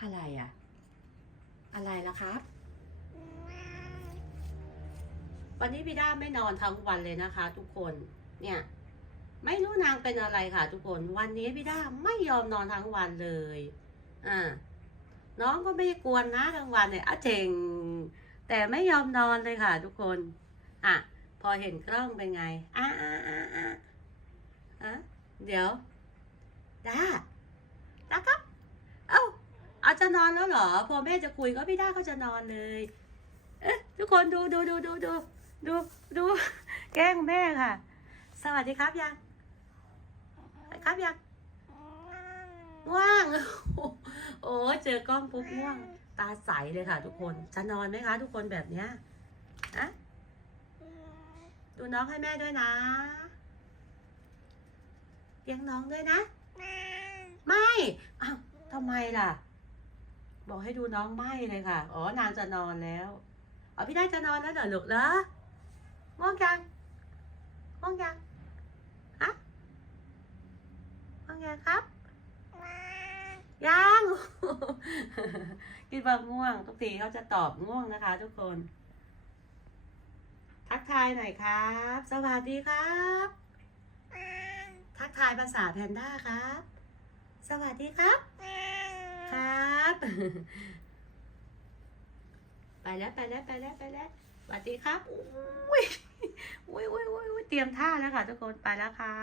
อะไรอะ อะไรล่ะครับ วันนี้พี่ด้าไม่นอนทั้งวันเลยนะคะ ทุกคน เนี่ย ไม่รู้นางเป็นอะไรค่ะ ทุกคน วันนี้พี่ด้าไม่ยอมนอนทั้งวันเลย อ่า น้องก็ไม่กวนนะทั้งวันเนี่ยอะเจ๋งแต่ไม่ยอมนอนเลยค่ะ ทุกคน อะ พอเห็นกล้องเป็นไง อะอะอะอะอะเดี๋ยวด้าด้าครับเอ้าเอา จะนอนแล้วเหรอ พอแม่จะคุยก็พี่ได้าก็จะนอนเลย เอ๊ะ ทุกคนดูดูดูดูดูดูดูแกล้งแม่ค่ะ สวัสดีครับยังครับยังง่วง โอ้เจอกล้องปุ๊บง่วง ตาใสเลยค่ะ ทุกคนจะนอนไหมคะ ทุกคนแบบเนี้ยอะดูน้องให้แม่ด้วยนะเลี้ยงน้องด้วยนะ ไม่อ้าวทำไมล่ะ บอกให้ดูน้องไม่เลยค่ะ อ๋อนางจะนอนแล้วอ๋อพี่ได้จะนอนแล้วเหรอลูกเหรอง่วงยังง่วงยังฮะง่วงยังครับยังคิดว่าง่วง ทุกทีเขาจะตอบง่วงนะคะ ทุกคน ทักทายหน่อยครับ สวัสดีครับ ทักทายภาษาแพนด้าครับ สวัสดีครับ ครับ ไปแล้วไปแล้วไปแล้วไปแล้วสวัสดีครับ อุ้ยอุ้ยอุ้ยอุ้ยอุ้ยเตรียมท่าแล้วค่ะทุกคนไปแล้วค่ะ